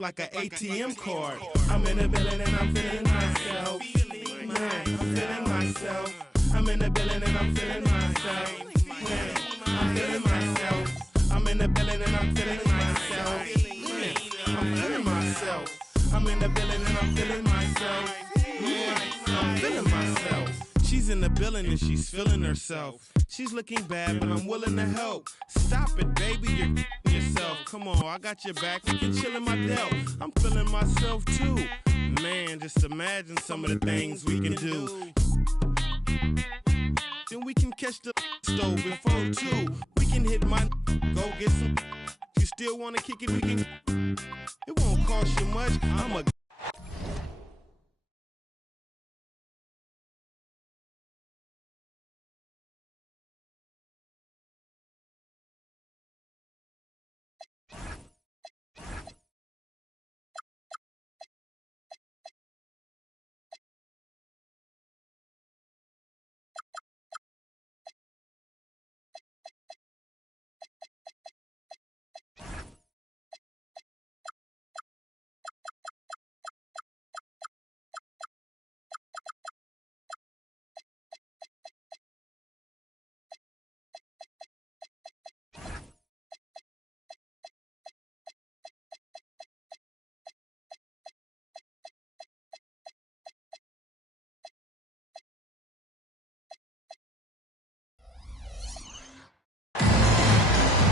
like an ATM card. I'm in the building and I'm feeling myself. Man, I'm feeling myself. I'm in the building and I'm feeling myself. Man, I'm feeling myself. I'm in the building and I'm feeling myself. Man, I'm feeling myself. I'm in the building and I'm feeling myself. Man, I'm feeling myself. She's in the building and she's feeling herself. She's looking bad, but I'm willing to help. Stop it, baby, you're yourself. Come on, I got your back. We can chill in my delt. I'm feeling myself too. Man, just imagine some of the things we can do. Then we can catch the stove before two. We can hit my go get some. You still want to kick it? We can. It won't cost you much. I'm a.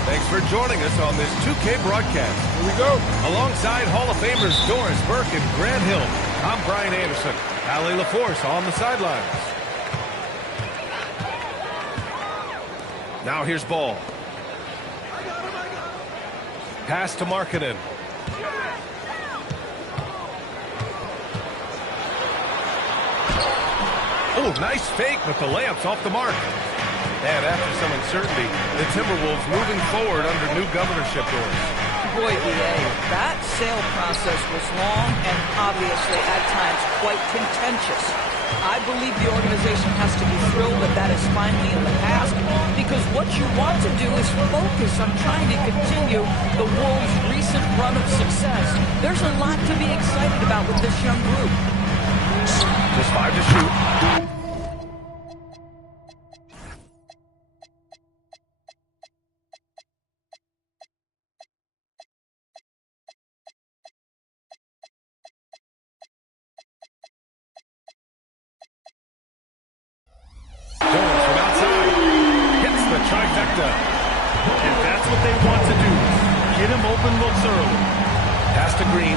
Thanks for joining us on this 2K broadcast. Here we go. Alongside Hall of Famers Doris Burke and Grant Hill, I'm Brian Anderson. Allie LaForce on the sidelines. Now here's ball. Pass to Markkanen. Oh, nice fake, but the layup's off the mark. And after some uncertainty, the Timberwolves moving forward under new governorship, Doris. Boy, EA, that sale process was long and obviously at times quite contentious. I believe the organization has to be thrilled that that is finally in the past, because what you want to do is focus on trying to continue the Wolves' recent run of success. There's a lot to be excited about with this young group. Just 5 to shoot. Trifecta. And that's what they want to do. Get him open looks early. Pass to Green.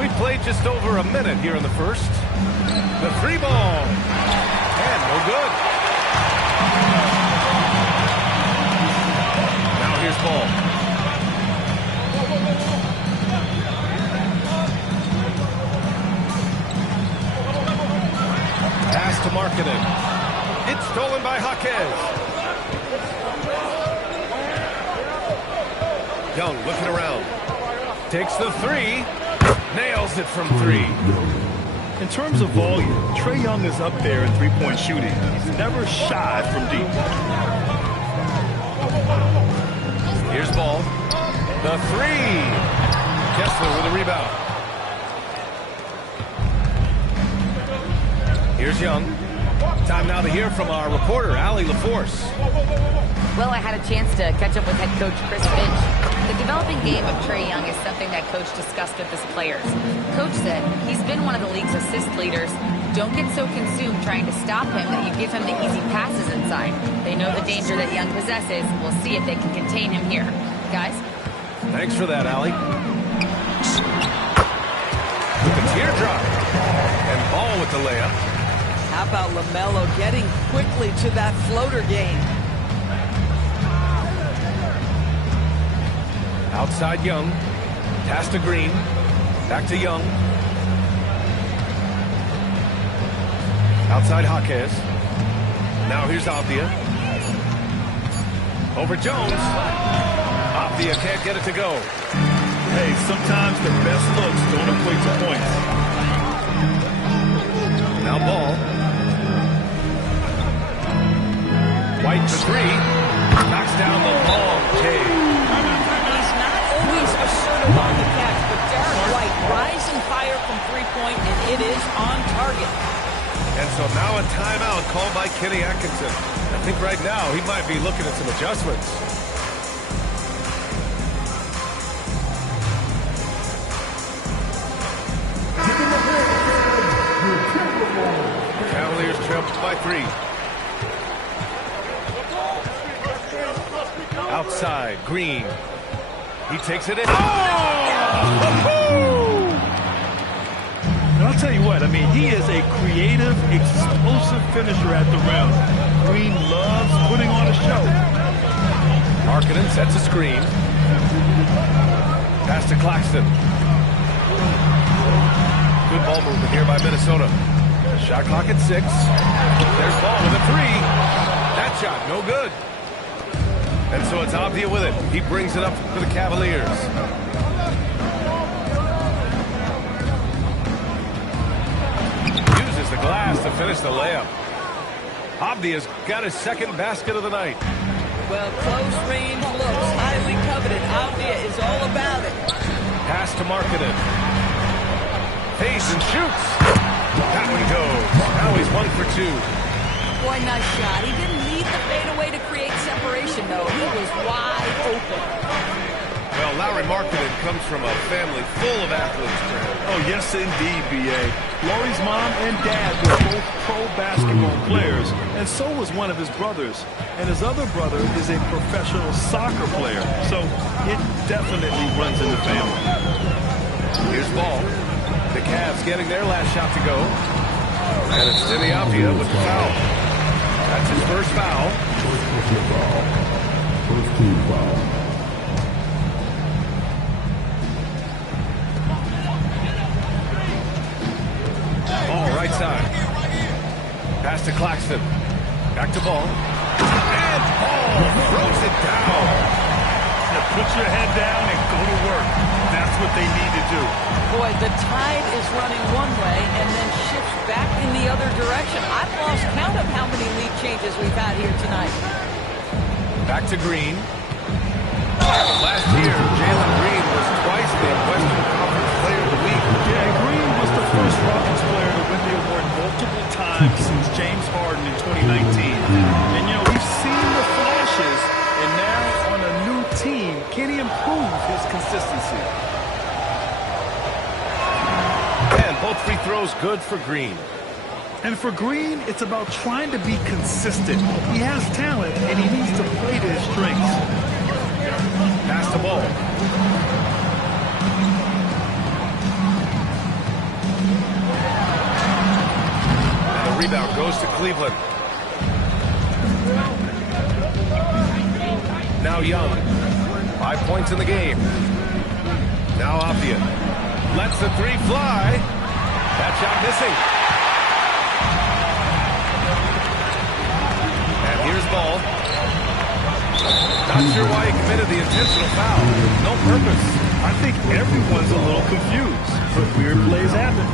We've played just over a minute here in the first. The 3-ball. And no good. Now here's ball. Pass to Markkanen. It's stolen by Jaquez. Young looking around. Takes the 3. Nails it from 3. In terms of volume, Trae Young is up there in three-point shooting. He's never shy from deep. Here's ball. The 3. Kessler with a rebound. Here's Young. Time now to hear from our reporter, Allie LaForce. Well, I had a chance to catch up with head coach Chris Finch. The developing game of Trae Young is something that coach discussed with his players. Coach said he's been one of the league's assist leaders. Don't get so consumed trying to stop him that you give him the easy passes inside. They know the danger that Young possesses. We'll see if they can contain him here. Guys? Thanks for that, Allie. With a teardrop. And Ball with the layup. How about LaMelo getting quickly to that floater game? Outside Young. Pass to Green. Back to Young. Outside Jaquez. Now here's Avdia. Over Jones. Avdia can't get it to go. Hey, sometimes the best looks don't equate to points. Now Ball. White for 3. Knocks down the long J. He's not always assertive on the catch, but Derek White rising fire from three-point, and it is on target. And so now a timeout called by Kenny Atkinson. I think right now he might be looking at some adjustments. Cavaliers trail by 3. Outside, Green. He takes it in. Oh! And I'll tell you what, I mean, he is a creative, explosive finisher at the rim. Green loves putting on a show. Markkanen sets a screen. Pass to Claxton. Good ball movement here by Minnesota. Shot clock at 6. There's Ball with a 3. That shot, no good. And so it's Avdia with it. He brings it up for the Cavaliers. Uses the glass to finish the layup. Avdia's got his second basket of the night. Well, close range looks highly coveted. Avdia is all about it. Pass to Markkanen. Fades and shoots. That one goes. Now he's 1 for 2. Boy, nice shot. He didn't need the fadeaway to create separation, though. He was wide open. Well, Lauri Markkanen comes from a family full of athletes, Graham. Oh, yes, indeed, B.A. Lauri's mom and dad were both pro basketball players, and so was one of his brothers. And his other brother is a professional soccer player, so it definitely runs in the family. Here's Ball. The Cavs getting their last shot to go. And it's Deni Avdia with the foul. That's his first foul. First team foul. Ball right side. Pass to Claxton. Back to Ball. And Ball throws it down. Now put your head down and go to work. That's what they need to do. Boy, the tide is running one way and then shifts back in the other direction. I've lost count of how many lead changes we've had here tonight. Back to Green. Last year, Jalen Green was twice the Western Conference Player of the Week. Yeah, Green was the first Rockets player to win the award multiple times since James Harden in 2019. And, you know, we've seen the flashes, and now on a new team, can he improve his consistency? And both free throws good for Green. And for Green, it's about trying to be consistent. He has talent, and he needs to play to his strengths. Pass the ball. And the rebound goes to Cleveland. Now Young. 5 points in the game. Now Avdia. Lets the 3 fly. That shot missing. And here's Ball. Not sure why he committed the intentional foul. No purpose. I think everyone's a little confused, but weird plays happen.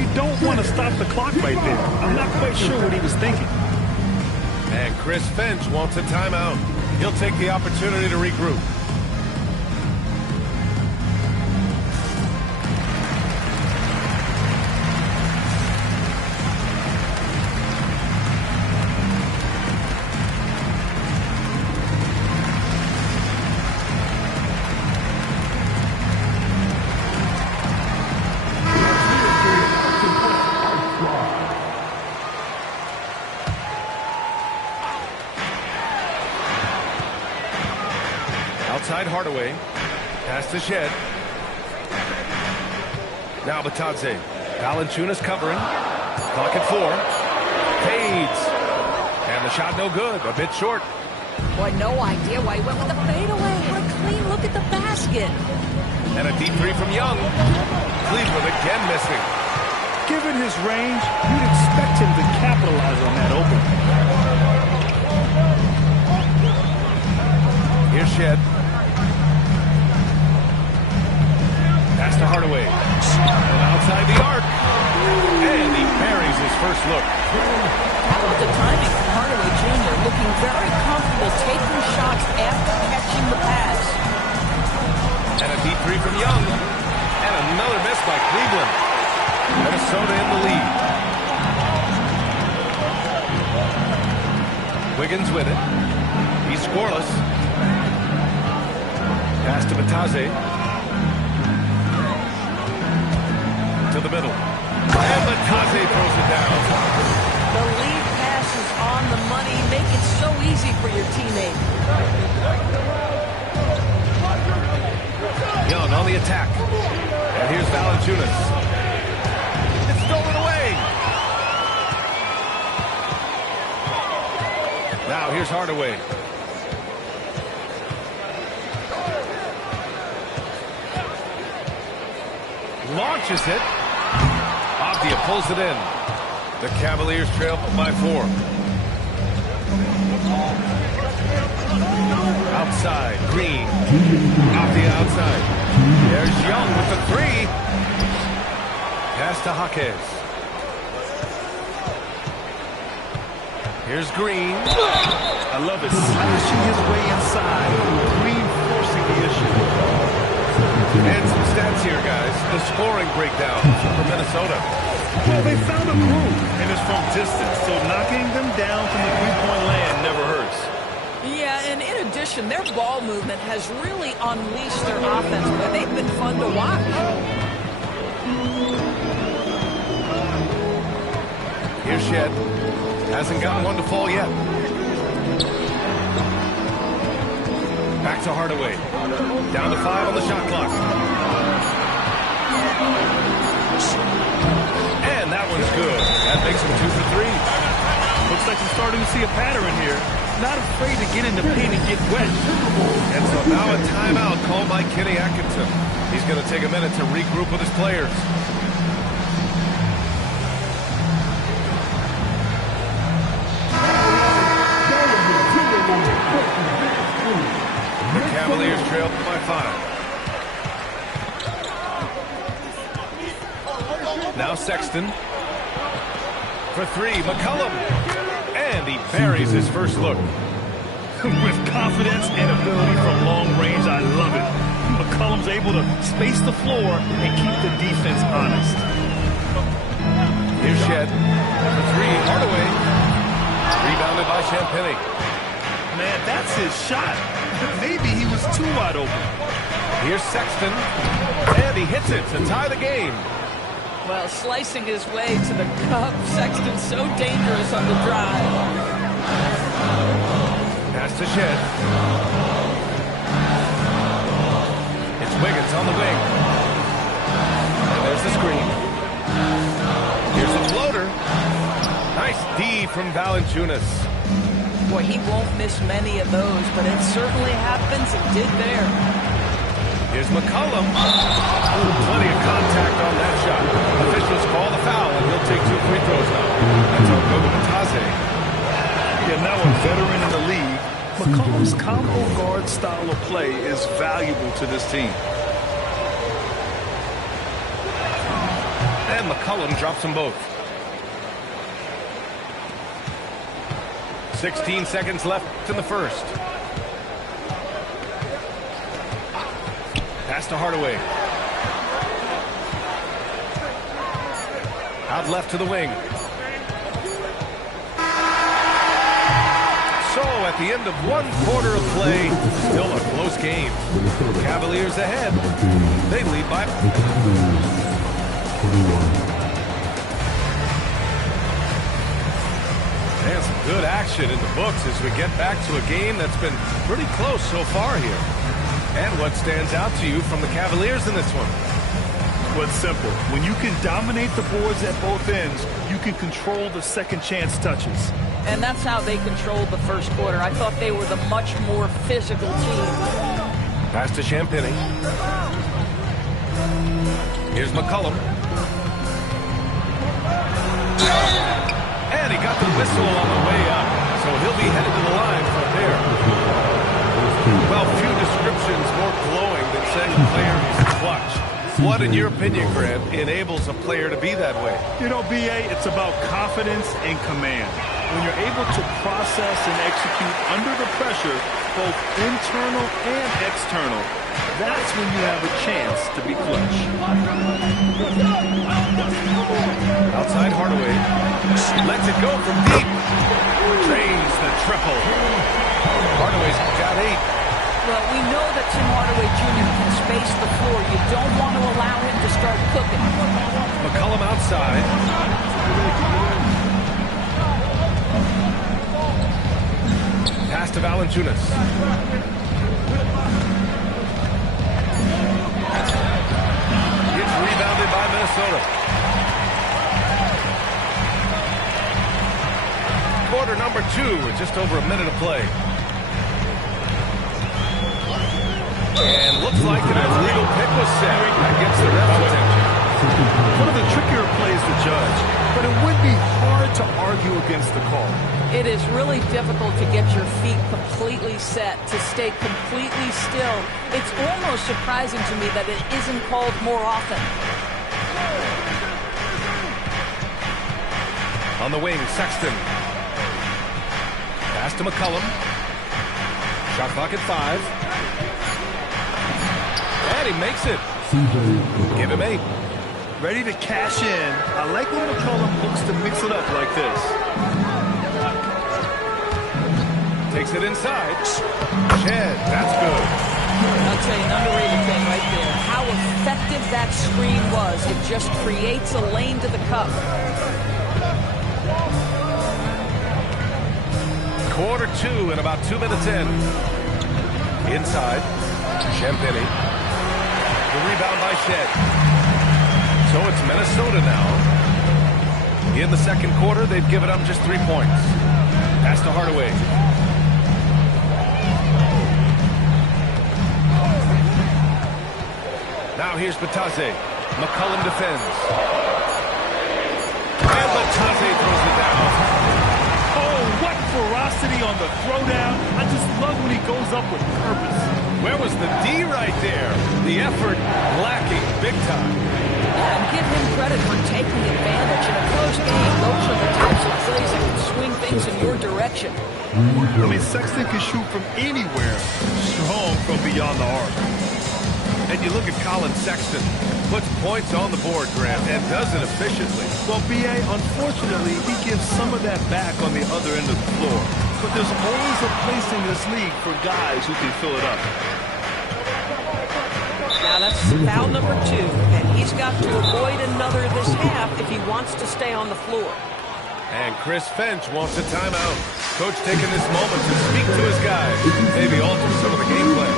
You don't want to stop the clock right there. I'm not quite sure what he was thinking. And Chris Finch wants a timeout. He'll take the opportunity to regroup. Outside Hardaway. Pass to Shed. Now Batadze. Valanciunas covering. Clock at 4. Fades. And the shot no good. A bit short. Boy, no idea why he went with the fadeaway. What a clean look at the basket. And a deep 3 from Young. Cleveland again missing. Given his range, you'd expect him to capitalize on that open. Here's Shed. Pass to Hardaway. And outside the arc. And he buries his first look. How about the timing from Hardaway Jr.? looking very comfortable taking shots after catching the pass. And a deep three from Young. And another miss by Cleveland. Minnesota in the lead. Wiggins with it. He's scoreless. Pass to Matase. To the middle. And Matase throws it down. The lead pass is on the money. Make it so easy for your teammate. Young on the attack. And here's Valanciunas. It's stolen away. Now here's Hardaway. Launches it. Avdia pulls it in. The Cavaliers trail by 4. Outside, Green. Avdia outside. There's Young with the 3. Pass to Jaquez. Here's Green. I love it. Slashing his way inside. Green forcing the issue. And some stats here, guys. The scoring breakdown for Minnesota. Well, they found a groove, and it's from distance, so knocking them down from the three-point land never hurts. Yeah, and in addition, their ball movement has really unleashed their offense, but they've been fun to watch. Here's Shed. Hasn't gotten one to fall yet. Back to Hardaway. Down to 5 on the shot clock. And that one's good. That makes him 2 for 3. Looks like we're starting to see a pattern here. Not afraid to get in the paint and get wet. And so now a timeout called by Kenny Atkinson. He's going to take a minute to regroup with his players. The Cavaliers trail by 5. Now Sexton. For 3, McCollum. And he buries his first look. With confidence and ability from long range, I love it. McCollum's able to space the floor and keep the defense honest. Here's Shed. For 3, Hardaway. Rebounded by Champagny. Man, that's his shot. Maybe he was too wide open. Here's Sexton. And he hits it to tie the game. Well, slicing his way to the cup. Sexton's so dangerous on the drive. Pass to Shed. It's Wiggins on the wing. And there's the screen. Here's a floater. Nice D from Valanciunas. Boy, he won't miss many of those, but it certainly happens. It did there. Here's McCollum. Plenty of contact on that shot. Officials call the foul, and he'll take 2 free throws now. That's Okobo Matase. Yeah, now a veteran in the league, McCollum's combo guard style of play is valuable to this team. And McCollum drops them both. 16 seconds left in the first. Pass to Hardaway. Out left to the wing. So at the end of 1 quarter of play, still a close game. Cavaliers ahead. They lead by... And some good action in the books as we get back to a game that's been pretty close so far here. And what stands out to you from the Cavaliers in this one? Well, it's simple. When you can dominate the boards at both ends, you can control the second chance touches. And that's how they controlled the first quarter. I thought they were the much more physical team. Pass to Champagny. Here's McCollum. And he got the whistle on the way up, so he'll be headed to the line from there. Well, few descriptions more glowing than saying a player is clutch. What, in your opinion, Grant, enables a player to be that way? You know, B.A., it's about confidence and command. when you're able to process and execute under the pressure, both internal and external, that's when you have a chance to be clutch. Outside Hardaway. Lets it go from deep. Drains the triple. Hardaway's got 8. Well, we know that Tim Hardaway Jr. can space the floor. You don't want to allow him to start cooking. McCollum outside. Pass to Valanciunas. It's rebounded by Minnesota. Quarter number 2 with just over a minute of play. And looks like an illegal pick was set. That gets the ref's attention. One of the trickier plays to judge, but it would be hard to argue against the call. It is really difficult to get your feet completely set, to stay completely still. It's almost surprising to me that it isn't called more often. On the wing, Sexton. Pass to McCollum. Shot clock at 5. And he makes it. Give him 8. Ready to cash in. I like when McCollum looks to mix it up like this. Takes it inside. Shed. That's good. I'll tell you an underrated thing right there. How effective that screen was. It just creates a lane to the cup. Quarter 2 and about 2 minutes in. Inside. Champagny. The rebound by Shed. So it's Minnesota now. In the second quarter, they've given up just 3 points. Pass to Hardaway. Now here's Batase. McCollum defends. And Batase throws it down. Oh, what ferocity on the throwdown. I just love when he goes up with purpose. Where was the D right there? The effort lacking big time. Yeah, and give him credit for taking advantage in a close game. Those are the types of plays that can swing things in your direction. I mean, Sexton can shoot from anywhere, strong from beyond the arc. And you look at Colin Sexton, puts points on the board, Grant, and does it efficiently. Well, B.A., unfortunately, he gives some of that back on the other end of the floor. But there's always a place in this league for guys who can fill it up. Now that's foul number 2, and he's got to avoid another this half if he wants to stay on the floor. And Chris Finch wants a timeout. Coach taking this moment to speak to his guys, maybe alter some of the game plan.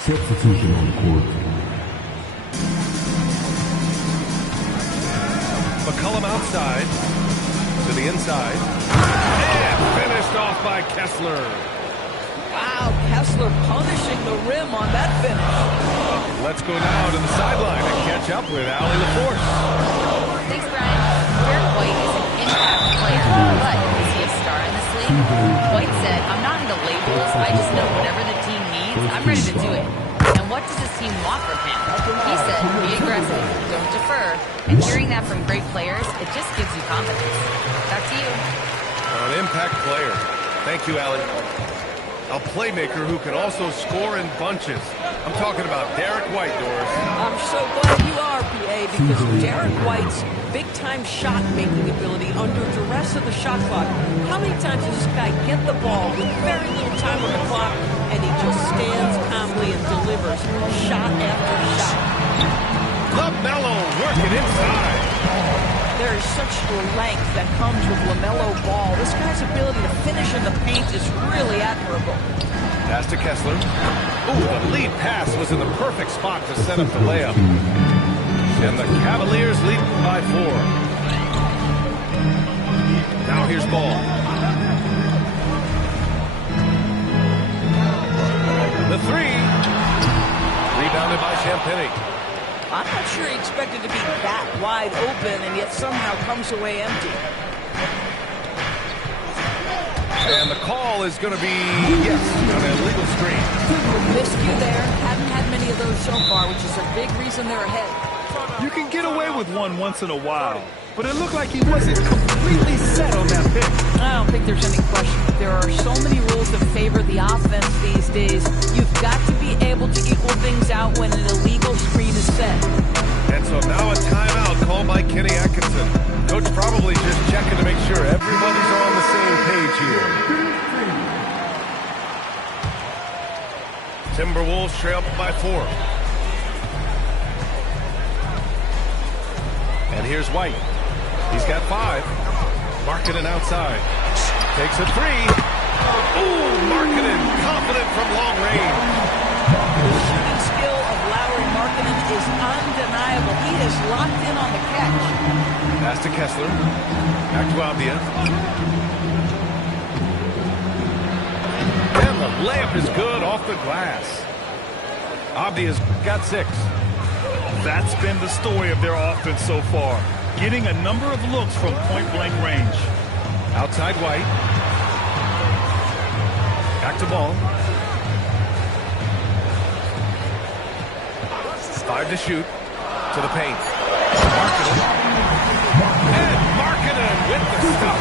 Substitution on the court. McCollum outside to the inside. And finished off by Kessler. Wow, Kessler punishing the rim on that finish. Let's go now to the sideline and catch up with Allie LaForce. Thanks, Brian. Derek White is an impact player, but is he a star in this league? White said, I'm not into labels. I just know whatever the team needs, I'm ready to do it. And what does this team want from him? He said, be aggressive, don't defer. And hearing that from great players, it just gives you confidence. Back to you. An impact player. Thank you, Allie. A playmaker who can also score in bunches. I'm talking about Derek White, Doris. I'm so glad you are, PA, because Derek White's big-time shot-making ability under duress of the shot clock. How many times does this guy get the ball with very little time on the clock, and he just stands calmly and delivers shot after shot? LaMelo working inside. There is such length that comes with LaMelo Ball. This guy's ability to finish in the paint is really admirable. Pass to Kessler. Ooh, the lead pass was in the perfect spot to set up the layup. And the Cavaliers lead by 4. Now here's Ball. The 3. Rebounded by Champagny. I'm not sure he expected to be that wide open and yet somehow comes away empty. And the call is going to be, yes, an illegal screen. Miscue there. Haven't had many of those so far, which is a big reason they're ahead. You can get away with one once in a while, but it looked like he wasn't completely set on that pick. I don't think there's any question. There are so many rules that favor the offense these days. You've got to be able to equal things out when an illegal screen is set. And so now a timeout called by Kenny Atkinson. Coach probably just checking to make sure everybody's on the same page here. Timberwolves trail by 4. And here's White. He's got 5. Markkanen outside. Takes a 3. Ooh, Markkanen confident from long range. The shooting skill of Lauri Markkanen is undeniable. He is locked in on the catch. Pass to Kessler. Back to Avdia. And the layup is good off the glass. Avdia's got 6. That's been the story of their offense so far. Getting a number of looks from point-blank range. Outside White. Back to Ball. 5 to shoot. To the paint. Markkanen. And Markkanen with the stuff.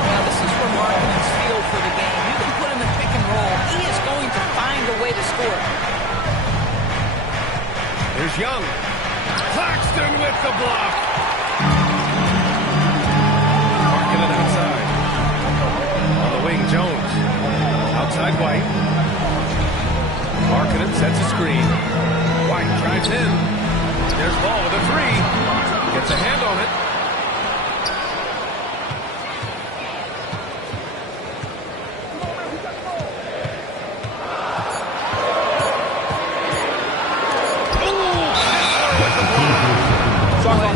Now, this is where Markkanen's feel for the game. You can put him in pick and roll. He is going to find a way to score. Here's Young. Claxton with the block. Markkanen outside. On the wing, Jones. Outside White. Markkanen sets a screen. White drives in. There's Ball with a 3. Gets a hand on it.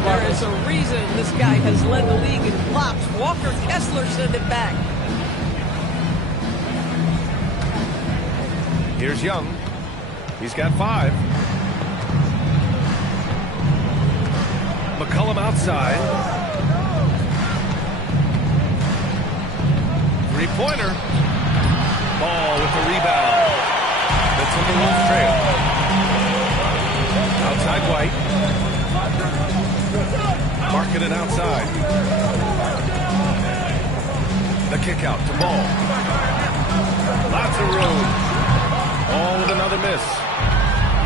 There is a reason this guy has led the league in blocks. Walker Kessler sent it back. Here's Young. He's got 5. McCollum outside. 3-pointer. Ball with the rebound. The Timberwolves trail. Outside White. Markkanen outside. The kick out to Ball. Lots of room. Ball with another miss.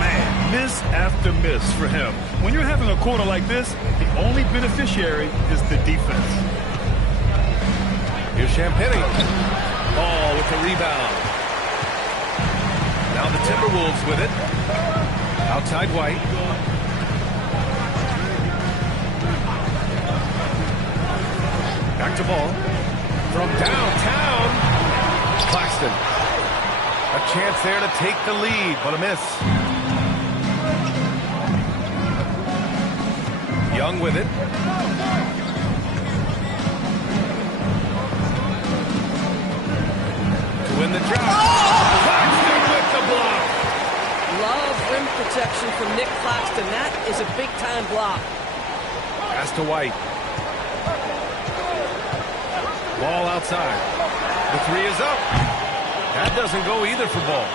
Man, miss after miss for him. When you're having a quarter like this, the only beneficiary is the defense. Here's Champagny. Ball with the rebound. Now the Timberwolves with it. Outside White. Back to Ball. From downtown. Claxton. A chance there to take the lead, but a miss. Young with it. To win the drop. Claxton with the block. Love rim protection from Nick Claxton. That is a big-time block. Pass to White. Ball outside. The 3 is up. That doesn't go either for Ball.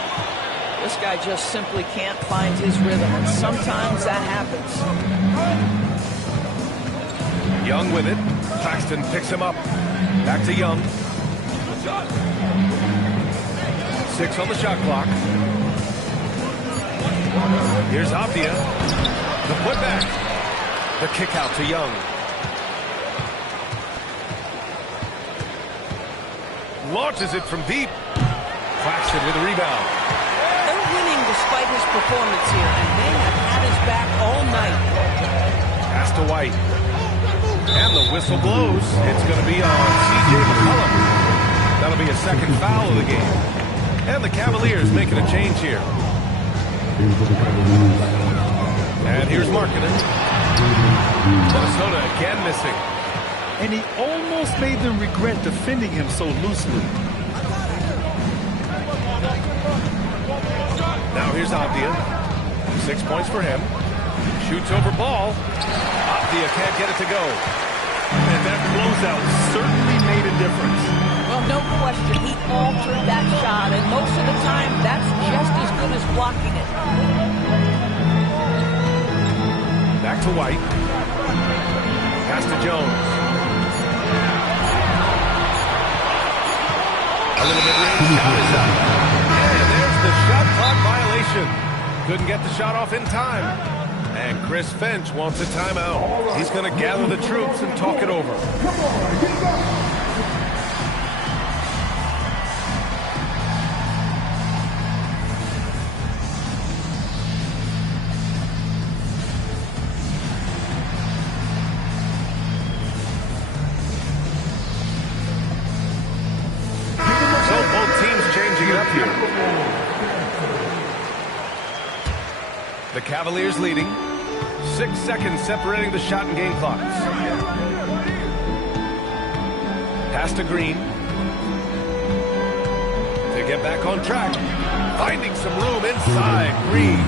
This guy just simply can't find his rhythm, and sometimes that happens. Young with it. Claxton picks him up. Back to Young. 6 on the shot clock. Here's Avdia. The putback. The kick out to Young. Launches it from deep. Claxton with a rebound. They're winning despite his performance here, and they have had his back all night. Pass to White. And the whistle blows. It's going to be on C.J. McCollum. That'll be a second foul of the game. And the Cavaliers making a change here. And here's Markkanen. Minnesota again missing. And he almost made them regret defending him so loosely. Now here's Avdia. 6 points for him. Shoots over ball. Apia can't get it to go. And that closeout certainly made a difference. Well, no question, he altered that shot, and most of the time, that's just as good as blocking it. Back to White. Pass to Jones. A little bit range shot is up. And there's the shot clock violation. Couldn't get the shot off in time. And Chris Finch wants a timeout. He's going to gather the troops and talk it over. The Cavaliers leading. 6 seconds separating the shot and game clocks. Pass to Green. To get back on track. Finding some room inside. Green.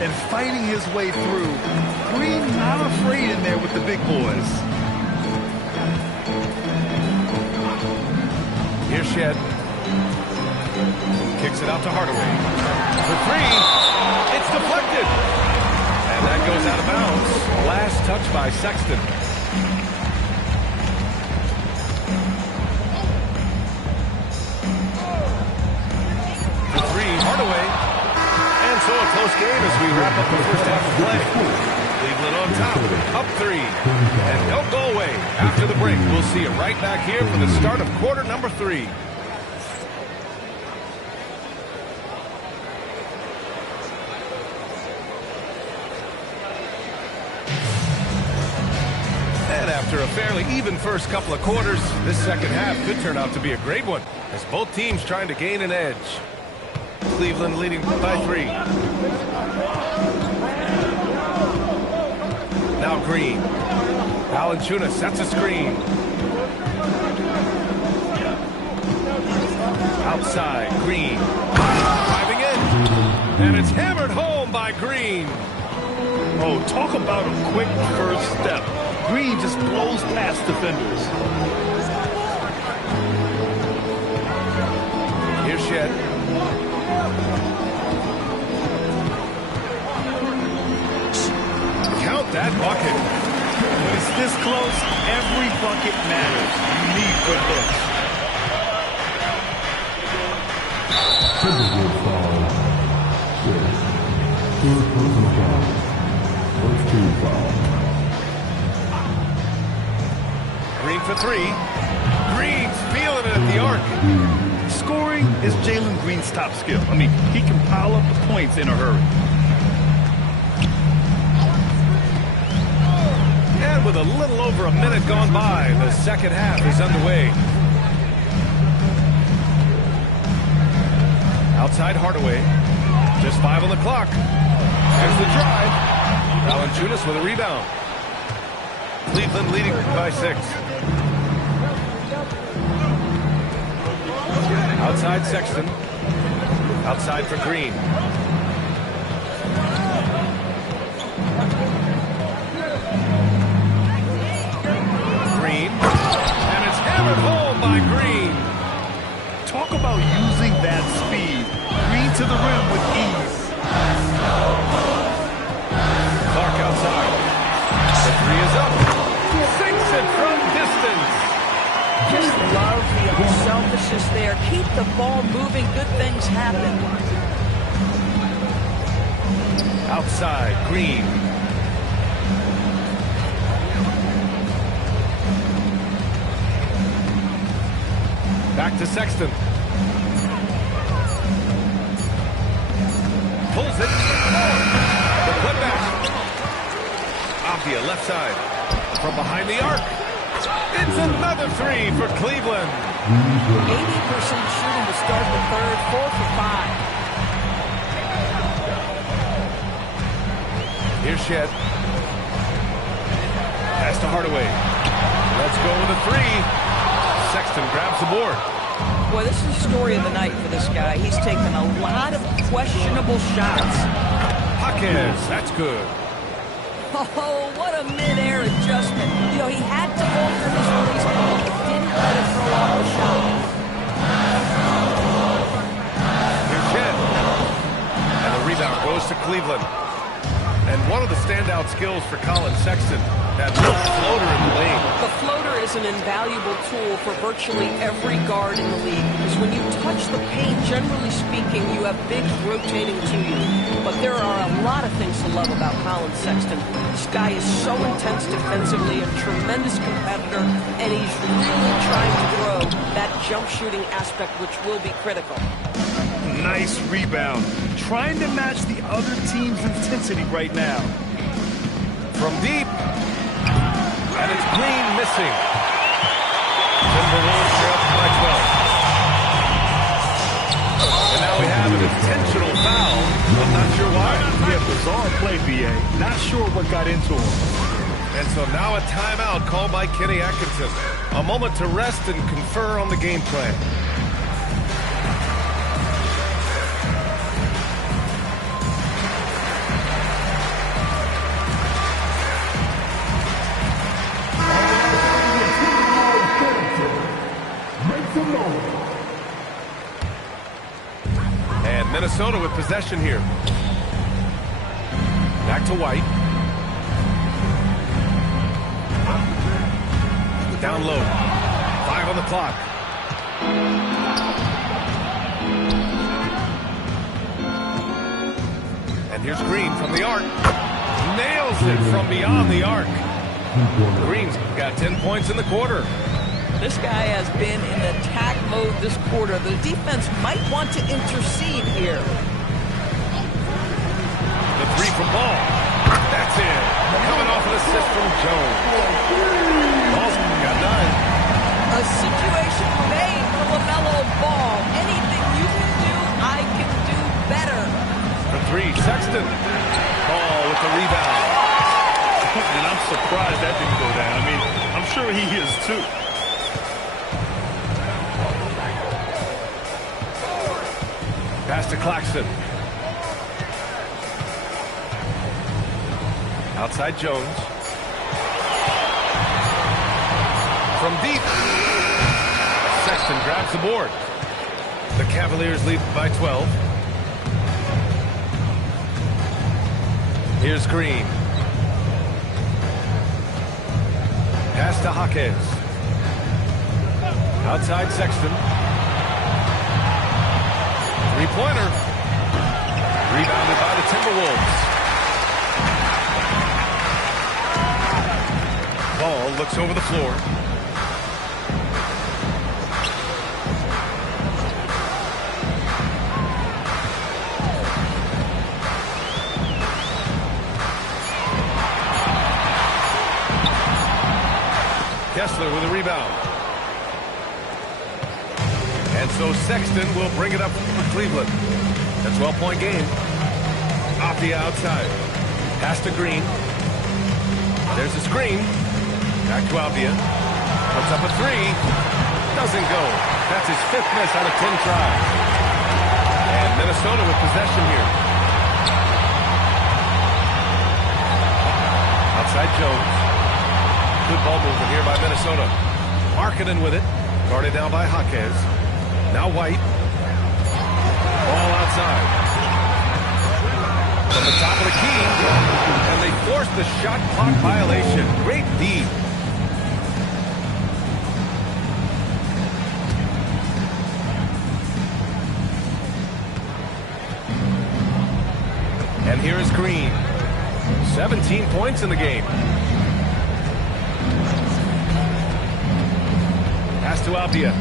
And fighting his way through. Green not afraid in there with the big boys. Here's Shed. Kicks it out to Hardaway. For three. It's deflected. And that goes out of bounds. Last touch by Sexton. For three, Hardaway. And so a close game as we wrap up the first half of play. Cleveland on top, up 3. And don't go away. After the break, we'll see you right back here for the start of quarter number 3. After a fairly even first couple of quarters, this second half could turn out to be a great one, as both teams trying to gain an edge. Cleveland leading by 3. Now Green. Valanciunas sets a screen. Outside, Green. Driving in. And it's hammered home by Green. Oh, talk about a quick first step. Green just blows past defenders. Here's Shed. Count that bucket. When it's this close, every bucket matters. You need good looks. Typical foul. 6. Third personal foul. First team foul. Green for 3. Green's feeling it at the arc. Scoring is Jalen Green's top skill. I mean, he can pile up the points in a hurry. And with a little over a minute gone by, the second half is underway. Outside Hardaway. Just 5 on the clock. There's the drive. Valanciunas with a rebound. Cleveland leading by 6. Outside Sexton. Outside for Green. Green. And it's hammered home by Green. Talk about using that speed. Green to the rim with ease. Clark outside. The 3 is up. Sinks it from distance. Just love the unselfishness there. Keep the ball moving. Good things happen. Outside, Green. Back to Sexton. Pulls it. The putback. Apia left side. From behind the arc. It's another 3 for Cleveland. 80% shooting to start the third. 4 for 5. Here's Shed. Pass to Hardaway. Let's go with a 3. Sexton grabs the board. Boy, this is the story of the night for this guy. He's taken a lot of questionable shots. Jaquez, that's good. Oh, what a mid-air adjustment. You know, he had to alter his release ball, but didn't let it throw off the shot. Here's Shed. And the rebound goes to Cleveland. And one of the standout skills for Colin Sexton, that little floater in the lane. The floater is an invaluable tool for virtually every guard in the league, because when you touch the paint, generally speaking, you have bigs rotating to you. But there are a lot of things to love about Colin Sexton. This guy is so intense defensively, a tremendous competitor, and he's really trying to grow that jump shooting aspect, which will be critical. Nice rebound. Trying to match the other team's intensity right now. From deep. And it's Green missing. Timberwolves trail by 12. And now we have an intentional foul. I'm not sure why. Yeah, bizarre play, BA. Not sure what got into him. And so now a timeout called by Kenny Atkinson. A moment to rest and confer on the game plan. And Minnesota with possession here. Back to White. Down low. 5 on the clock. And here's Green from the arc. Nails it from beyond the arc. Green's got 10 points in the quarter. This guy has been in attack mode this quarter. The defense might want to intercede here. The three from Ball. That's it. Coming off an assist from Jones. Ball's got 9. A situation made for LaMelo Ball. Anything you can do, I can do better. From 3, Sexton. Ball with the rebound. And I'm surprised that didn't go down. I mean, I'm sure he is too. Pass to Claxton. Outside Jones. From deep. Sexton grabs the board. The Cavaliers lead by 12. Here's Green. Pass to Jaquez. Outside Sexton. Three-pointer. Rebounded by the Timberwolves. Ball looks over the floor. Kessler with a rebound. And so Sexton will bring it up for Cleveland. A 12-point game. Off the outside. Pass to Green. There's a screen. Back to Albia. Puts up a 3. Doesn't go. That's his 5th miss out of 10 tries. And Minnesota with possession here. Outside Jones. Good ball movement here by Minnesota. Markkanen with it. Guarded down by Jaquez. Now White. Ball outside. From the top of the key. And they force the shot clock violation. Great D. And here is Green. 17 points in the game. Pass to Albia.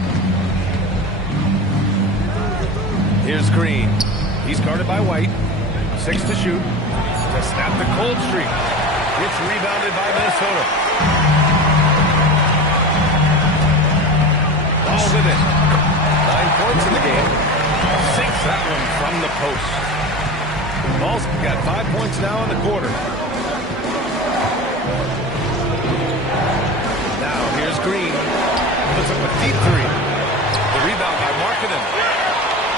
Here's Green. He's guarded by White. 6 to shoot. To snap the cold streak. It's rebounded by Minnesota. Ball with it. 9 points in the game. Sinks that one from the post. Ball's got 5 points now in the quarter. Now here's Green. Puts up a deep 3. The rebound by Markkanen.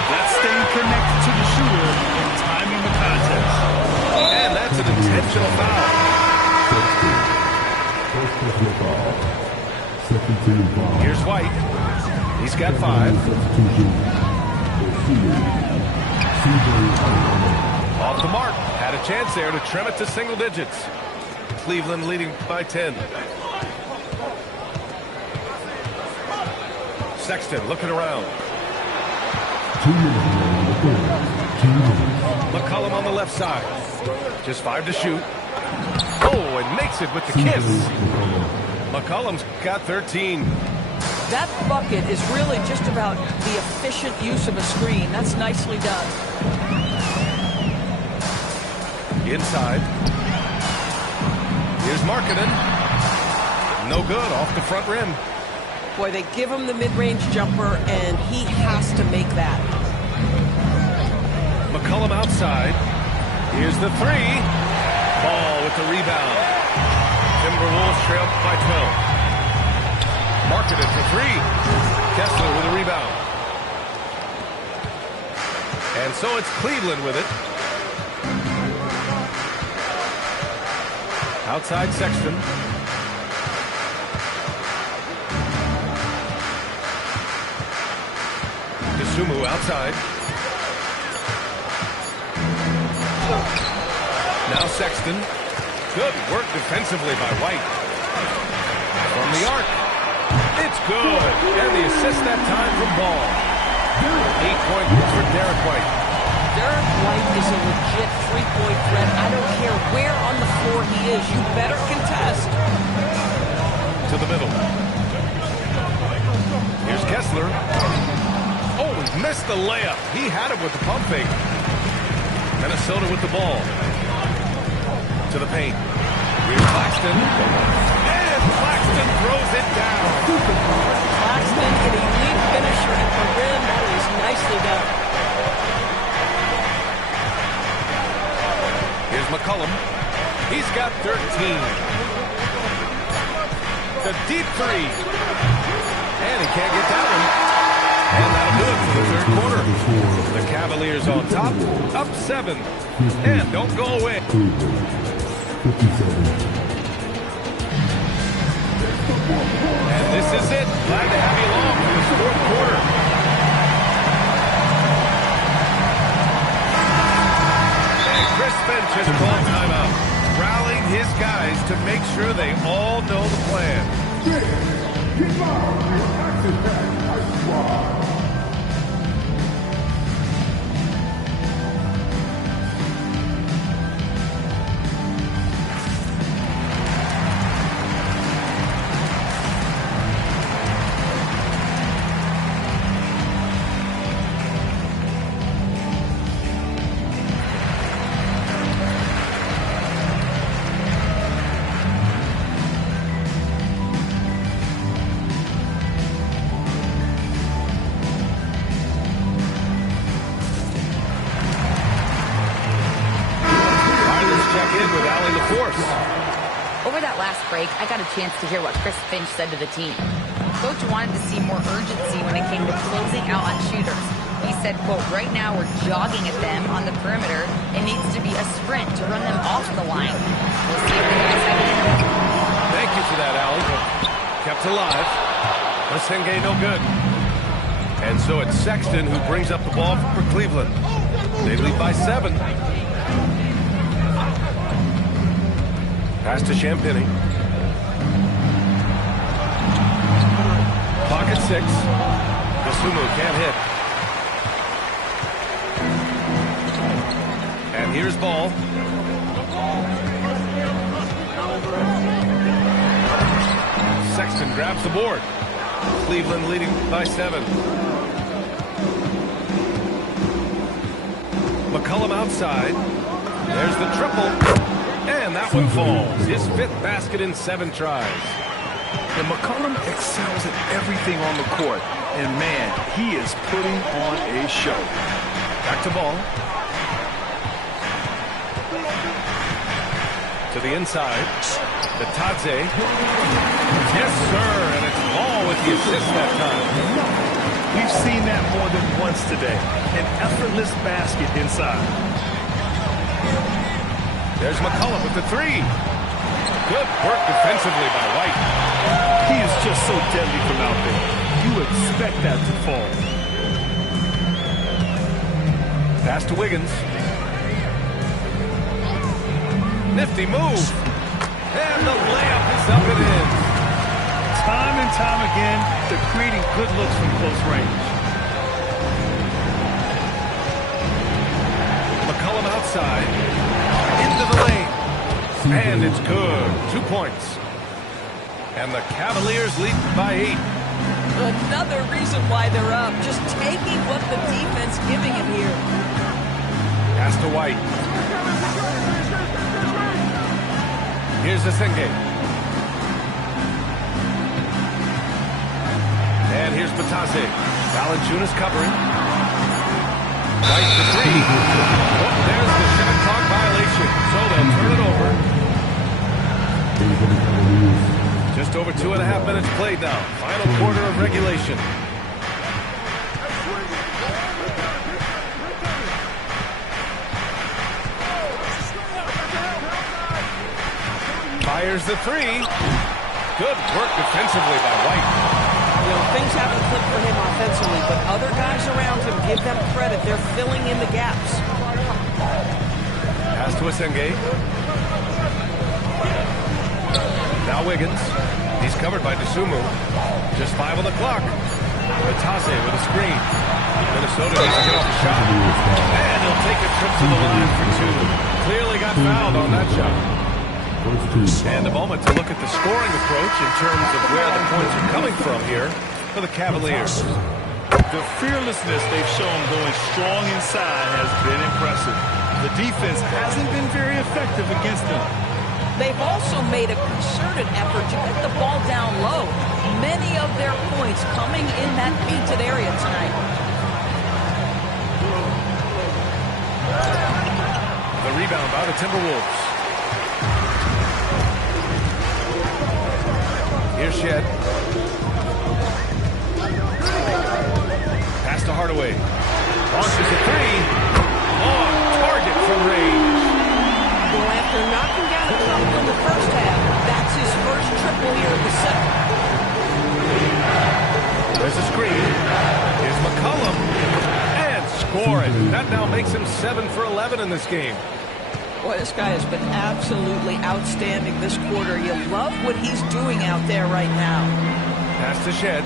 That's staying connected to the shooter and timing the contest. personal foul. First personal foul. Second team foul. Here's White. He's got 5. Substitution. Off the mark. Had a chance there to trim it to single digits. Cleveland leading by 10. Sexton looking around. 2 minutes. McCollum on the left side. Just 5 to shoot. Oh, and makes it with the kiss. McCollum's got 13. That bucket is really just about the efficient use of a screen. That's nicely done. Inside. Here's Markkanen. No good, off the front rim. Boy, they give him the mid-range jumper, and he has to make that. McCollum outside. Here's the 3. Ball with the rebound. Timberwolves trail by 12. Markkanen for 3. Kessler with a rebound. And so it's Cleveland with it. Outside Sexton. DeSumo outside. Now Sexton. Good work defensively by White. From the arc. It's good. And the assist that time from Ball. 8-point for Derek White. Derek White is a legit three-point threat. I don't care where on the floor he is. You better contest. To the middle. Here's Kessler. Oh, he missed the layup. He had it with the pump fake. Minnesota with the ball. To the paint. Here's Claxton. And Claxton throws it down. Claxton, an elite finisher at the rim. That is nicely done. Here's McCollum. He's got 13. The deep 3. And he can't get that one. And that'll do it for the third quarter. The Cavaliers on top, up 7. And don't go away. 57. And this is it. Glad to have you along for this fourth quarter. And Chris Finch has called timeout, rallying his guys to make sure they all know the plan. Keep on your action pack. Over that last break, I got a chance to hear what Chris Finch said to the team. Coach wanted to see more urgency when it came to closing out on shooters. He said, quote, right now we're jogging at them on the perimeter. It needs to be a sprint to run them off the line. We'll see if the guys have it in them. Thank you for that, Allie. Kept alive. Masenge no good. And so it's Sexton who brings up the ball for Cleveland. They lead by 7. Pass to Champagny. Pocket 6. DeSumo can't hit. And here's Ball. Sexton grabs the board. Cleveland leading by 7. McCollum outside. There's the triple. And that one falls. His 5th basket in 7 tries. And McCollum excels at everything on the court. And man, he is putting on a show. Back to Ball. To the inside. Bitadze. Yes, sir. And it's Ball with the assist that time. We've seen that more than once today. An effortless basket inside. There's McCollum with the three. Good work defensively by White. He is just so deadly from out there. You expect that to fall. Pass to Wiggins. Nifty move. And the layup is up and in. Time and time again, they're creating good looks from close range. McCollum outside. Into the lane. And it's good. 2 points. And the Cavaliers lead by 8. Another reason why they're up. Just taking what the defense giving him here. Pass to White. Here's Asenge. And here's Batase. Valanciunas covering. White for three. Oh, there's the shot clock violation. So they'll turn it over. Just over 2.5 minutes played now. Final quarter of regulation. Fires the three. Good work defensively by White. You know, things haven't clicked for him offensively, but other guys around him, give them credit. They're filling in the gaps. Pass to Asenge. Now Wiggins. He's covered by Dosunmu. Just 5 on the clock. Batase with a screen. Minnesota needs to get off the shot. And he'll take a trip to the line for 2. Clearly got fouled on that shot. And a moment to look at the scoring approach in terms of where the points are coming from here for the Cavaliers. The fearlessness they've shown going strong inside has been impressive. The defense hasn't been very effective against them. They've also made a concerted effort to get the ball down low. Many of their points coming in that painted area tonight. The rebound by the Timberwolves. Here's Shed. Pass to Hardaway. Launches a three. Long target from range. Well, after knocking down a couple in the first half, that's his first triple here in the second. There's a screen. Here's McCollum. And score it. That now makes him 7 for 11 in this game. Boy, this guy has been absolutely outstanding this quarter. You love what he's doing out there right now. Pass to Shed.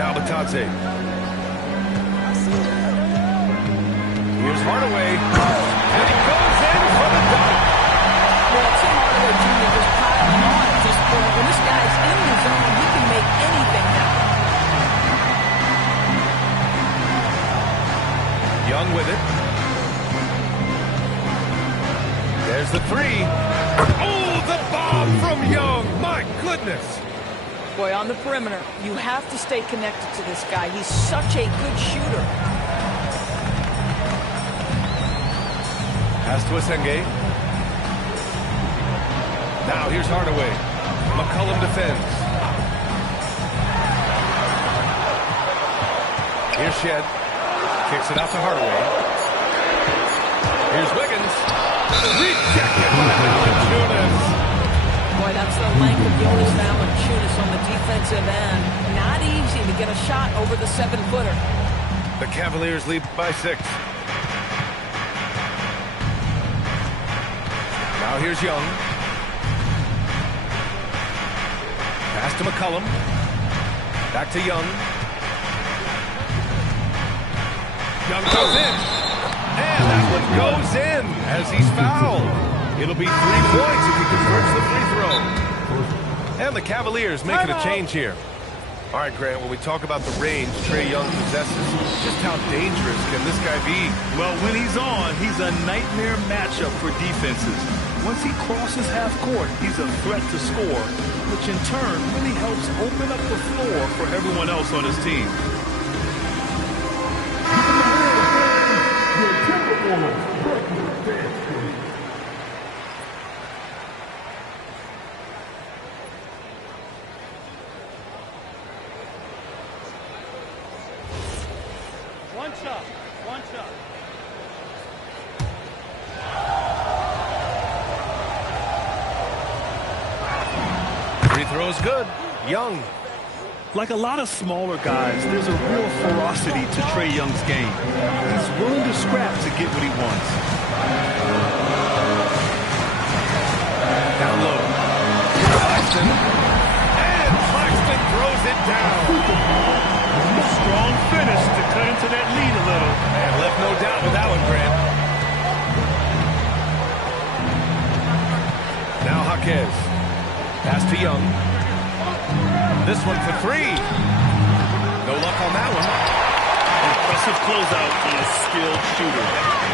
Now Batase. Here's Hardaway. And he goes in for the dunk. Well, Tim Hardaway Jr. just piling on at this point. When this guy's in the zone, he can make anything happen. Young with it. There's the three. Oh, the bomb from Young. My goodness. Boy, on the perimeter, you have to stay connected to this guy. He's such a good shooter. Pass to Asenge. Now here's Hardaway. McCollum defends. Here's Shed. Kicks it out to Hardaway. Here's Wiggins. Rejected by Valanciunas. Boy, that's the length of Jonas Valanciunas on the defensive end. Not easy to get a shot over the 7-footer. The Cavaliers lead by 6. Now here's Young. Pass to McCollum. Back to Young. Young goes in. And that one goes in as he's fouled. It'll be 3 points if he converts the free throw. And the Cavaliers making a change here. All right, Grant, when we talk about the range Trae Young possesses, just how dangerous can this guy be? Well, when he's on, he's a nightmare matchup for defenses. Once he crosses half court, he's a threat to score, which in turn really helps open up the floor for everyone else on his team. One shot. One shot. goes good. Young. Like a lot of smaller guys, there's a real ferocity to Trae Young's game. He's willing to scrap to get what he wants. Down low. Claxton. And Claxton throws it down. Strong finish to cut into that lead a little. And left no doubt with that one, Grant. Now Jaquez. Pass to Young. This one for three. No luck on that one. Impressive closeout on a skilled shooter.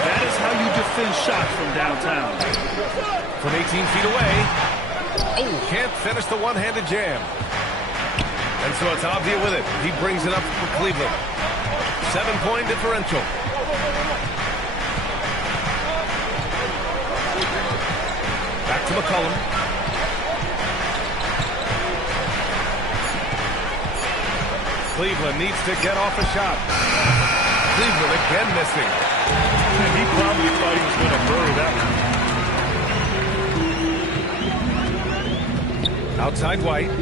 That is how you defend shots from downtown. From 18 feet away. Oh, can't finish the one-handed jam. And so it's Avdia with it. He brings it up for Cleveland. 7-point differential. Back to McCollum. Cleveland needs to get off a shot. Cleveland again missing. And he probably thought he was going to bury that one. Outside White.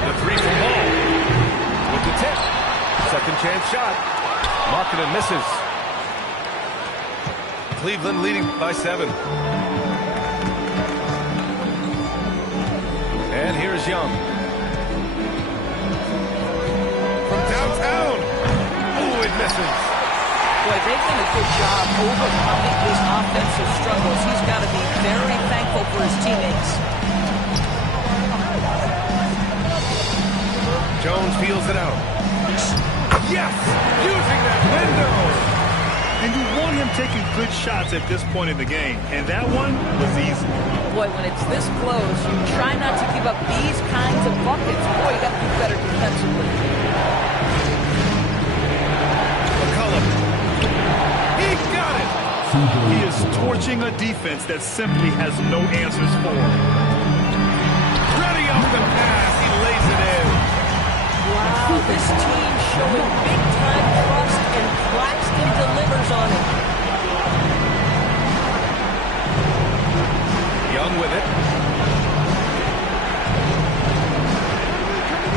The three from Ball. With the tip. Second chance shot. Markkanen misses. Cleveland leading by 7. And here's Young. From downtown. Oh, it misses. Boy, they've done a good job overcoming his offensive struggles. He's got to be very thankful for his teammates. Jones feels it out. Yes! Using that window! And you want him taking good shots at this point in the game. And that one was easy. Boy, when it's this close, you try not to give up these kinds of buckets. Boy, you got to do better defensively. McCollum. He got it! He is torching a defense that simply has no answers for. Ready off the pass. He lays it in. Wow, this team showing big-time trust, and Claxton delivers on it. Young with it.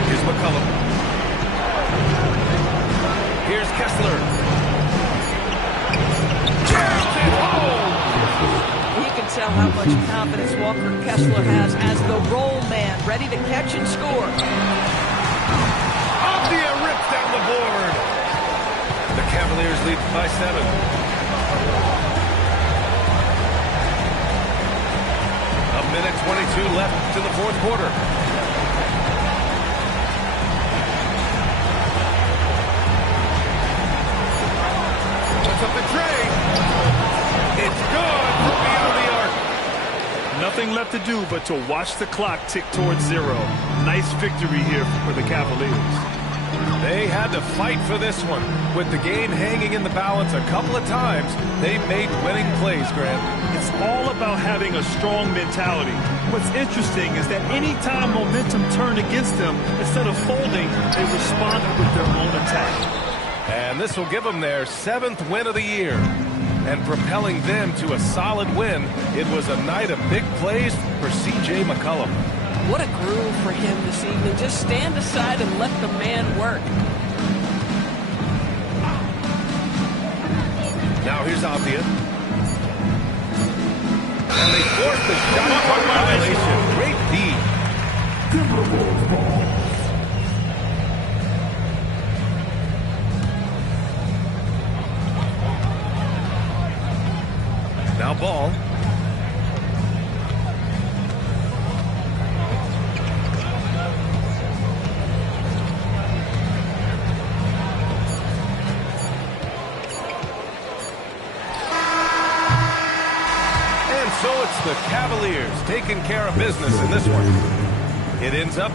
Here's McCollum. Here's Kessler. Jams it home! You can tell how much confidence Walker Kessler has as the roll man, ready to catch and score. Avdia rips down the board. The Cavaliers lead by 7. A minute 22 left to the fourth quarter. What's up the tray? It's gone from beyond the arc. Nothing left to do but to watch the clock tick towards 0. Nice victory here for the Cavaliers. They had to fight for this one. With the game hanging in the balance a couple of times, they made winning plays, Grant. It's all about having a strong mentality. What's interesting is that any time momentum turned against them, instead of folding, they responded with their own attack. And this will give them their 7th win of the year. And propelling them to a solid win, it was a night of big plays for C.J. McCollum. What a groove for him this evening. Just stand aside and let the man work. Now here's Avdia. And they force the shot clock violation. Great D. Now Ball. And so it's the Cavaliers taking care of business in this one. It ends up